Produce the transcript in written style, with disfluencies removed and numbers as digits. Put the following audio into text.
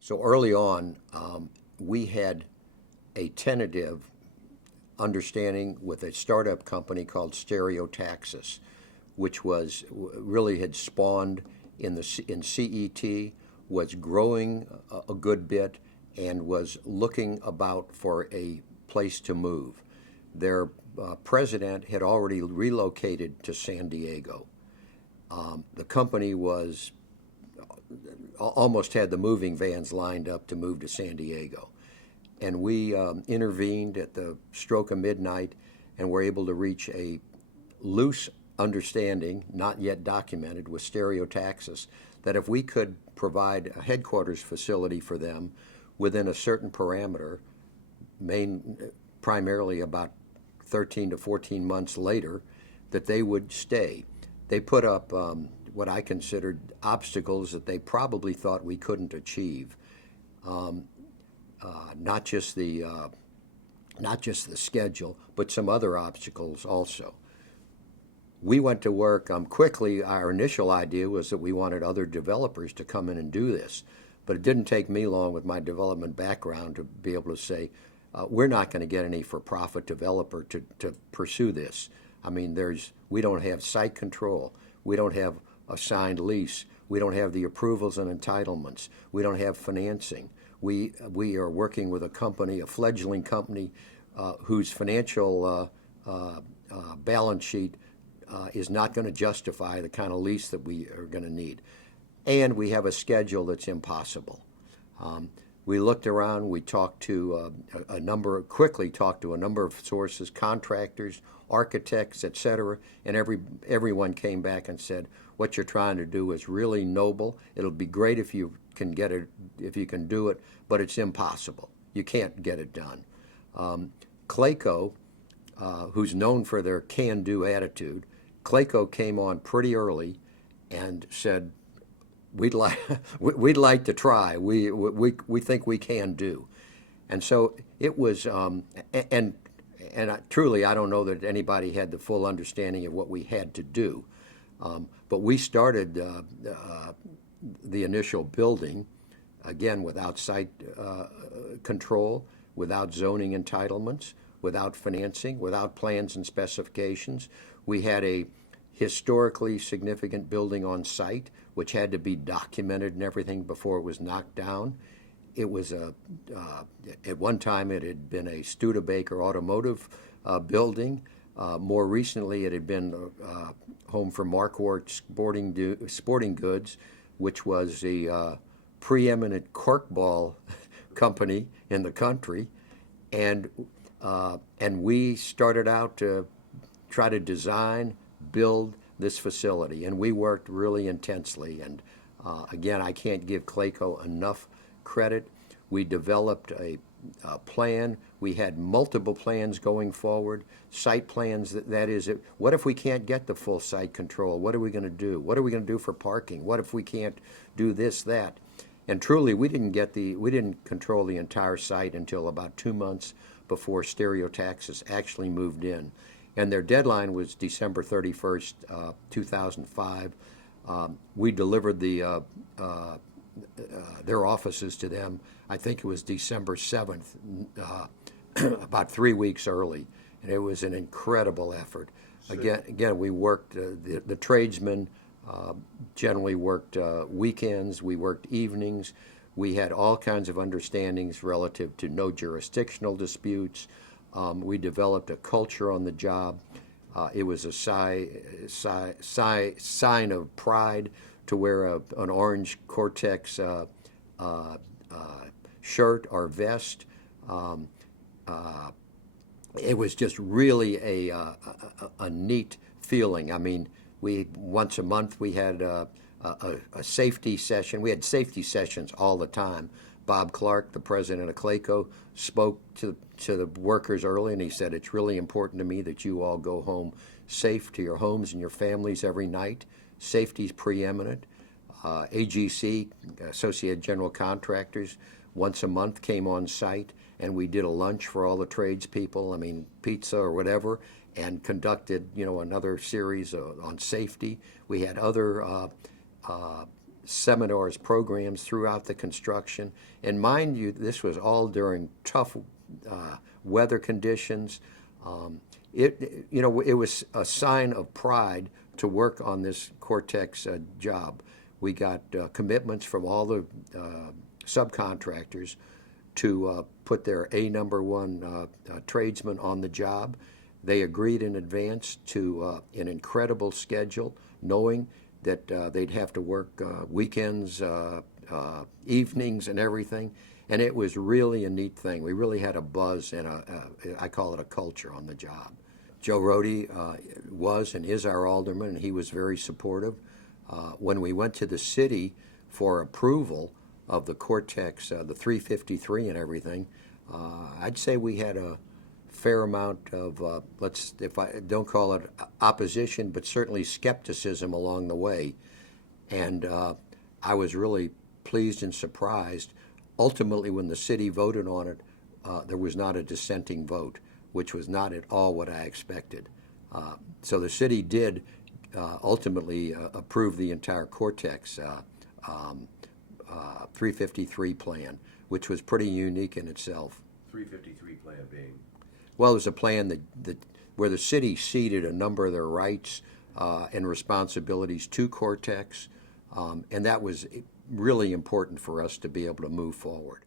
So early on, we had a tentative understanding with a startup company called Stereotaxis, which was really had spawned in CET, was growing a good bit, and was looking about for a place to move. Their president had already relocated to San Diego. The company was almost had the moving vans lined up to move to San Diego. And we intervened at the stroke of midnight and were able to reach a loose understanding, not yet documented, with Stereotaxis, that if we could provide a headquarters facility for them within a certain parameter, primarily about 13 to 14 months later, that they would stay. They put up what I considered obstacles that they probably thought we couldn't achieve. Not just the schedule, but some other obstacles also. We went to work quickly. Our initial idea was that we wanted other developers to come in and do this, but it didn't take me long with my development background to be able to say, we're not going to get any for-profit developer to pursue this. I mean, we don't have site control. We don't have a signed lease. We don't have the approvals and entitlements. We don't have financing. We are working with a company, a fledgling company, whose financial balance sheet is not going to justify the kind of lease that we are going to need. And we have a schedule that's impossible. We looked around, we talked to quickly talked to a number of sources, contractors, architects, etc., and everyone came back and said, what you're trying to do is really noble. It'll be great if you can get it, if you can do it, but it's impossible. You can't get it done. Clayco, who's known for their can-do attitude, Clayco came on pretty early and said, we'd like to try. We think we can do. And so it was, truly, I don't know that anybody had the full understanding of what we had to do. But we started the initial building, again, without site control, without zoning entitlements, without financing, without plans and specifications. We had a historically significant building on site, which had to be documented and everything before it was knocked down. It was at one time it had been a Studebaker automotive building. More recently, it had been home for Marquardt Sporting Goods, which was the preeminent corkball company in the country, and we started out to try to design, build this facility, and we worked really intensely. And again, I can't give Clayco enough credit. We developed a plan. We had multiple plans going forward, site plans. That is, what if we can't get the full site control? What are we going to do? What are we going to do for parking? What if we can't do this, that? And truly, we didn't control the entire site until about 2 months before Stereotaxis actually moved in. And their deadline was December 31st, 2005. We delivered their offices to them, I think it was December 7th, about 3 weeks early. And it was an incredible effort. Again, we worked, the tradesmen generally worked weekends, we worked evenings. We had all kinds of understandings relative to no jurisdictional disputes. We developed a culture on the job. It was a sign of pride to wear an orange Cortex shirt or vest. It was just really a neat feeling. I mean, once a month we had a safety session. We had safety sessions all the time. Bob Clark, the president of Clayco, spoke to the workers early, and he said, it's really important to me that you all go home safe to your homes and your families every night. Safety's preeminent. AGC, Associated General Contractors, once a month came on site, and we did a lunch for all the tradespeople, pizza or whatever, and conducted, another series on safety. We had other seminars, programs throughout the construction. And mind you, this was all during tough weather conditions. It was a sign of pride to work on this Cortex job. We got commitments from all the subcontractors to put their number one tradesmen on the job. They agreed in advance to an incredible schedule, knowing that they'd have to work weekends, evenings, and everything. And it was really a neat thing. We really had a buzz and I call it a culture on the job. Joe Rohde was and is our alderman, and he was very supportive. When we went to the city for approval of the Cortex, the 353 and everything, I'd say we had a fair amount of, if I don't call it opposition, but certainly skepticism along the way. And I was really pleased and surprised. Ultimately, when the city voted on it, there was not a dissenting vote, which was not at all what I expected. So the city did ultimately approve the entire Cortex 353 plan, which was pretty unique in itself. 353 plan being? Well, it was a plan where the city ceded a number of their rights and responsibilities to Cortex, and that was really important for us to be able to move forward.